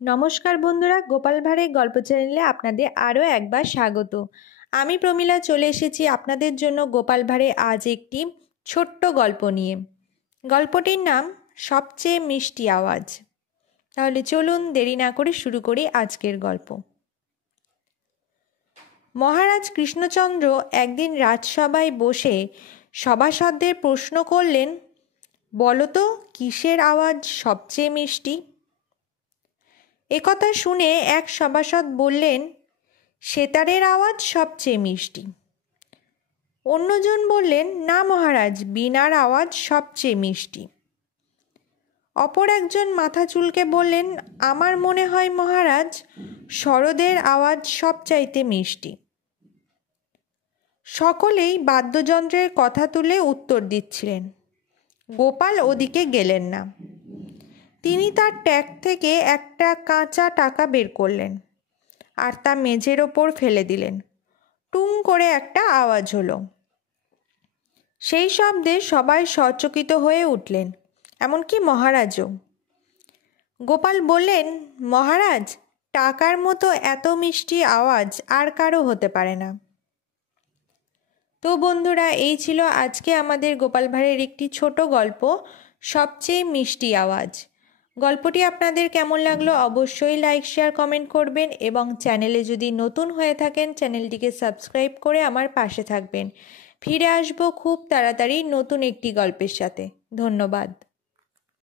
नमस्कार बंधुरा गोपाल भाड़े गल्प चैनेले आपनादेर आरो एकबार स्वागत। आमी प्रमिला चले एसेछि आपनादेर जोन्नो गोपाल भाड़े आज एकटी छोट्ट गल्प निये। गल्पटिर नाम सबचेये मिष्टि आवाज। ताहले चलुन देरी ना करे शुरू करी आजकेर गल्प। महाराज कृष्णचंद्र एकदिन राजसभाय बसे सभासददेर प्रश्न करलेन, बलो तो किसेर आवाज सबचेये मिष्टि? एकथा शुने एक सभासद बोलेन, सेतारेर आवाज सबचेये मिष्टि। अन्यजन बोलेन, ना महाराज, बीनार आवाज सबचेये मिष्टि। अपर एकजन माथा चुलके बोलेन, आमार मने हय महाराज, शरदेर आवाज सबचाइते मिष्टि। सकलेई बाद्ययंत्रेर कथा तुले उत्तर दिच्छिलेन। गोपाल ओदिके गेलेन ना। तिनी तार टैग थेके एकटा काँचा टाका बेर करलेन आर ता मेझेर ओपर फेले दिलेन। टुंग करे एकटा आवाज हलो। सेई शब्दे सबाई सचकित हये उठलेन, एमनकि महाराजও। गोपाल बोलेन, महाराज, टाकार मतो एत मिष्टि आवाज आर कारो होते पारे ना। तो बंधुरा এই ছিল আজকে আমাদের গোপাল ভাঁড়ের একটি ছোট গল্প সবচেয়ে মিষ্টি আওয়াজ। গল্পটি আপনাদের কেমন লাগলো অবশ্যই লাইক শেয়ার কমেন্ট করবেন এবং চ্যানেলে যদি নতুন হয়ে থাকেন চ্যানেলটিকে সাবস্ক্রাইব করে আমার পাশে থাকবেন। ফিরে আসবো খুব তাড়াতাড়ি নতুন একটি গল্পের সাথে। ধন্যবাদ।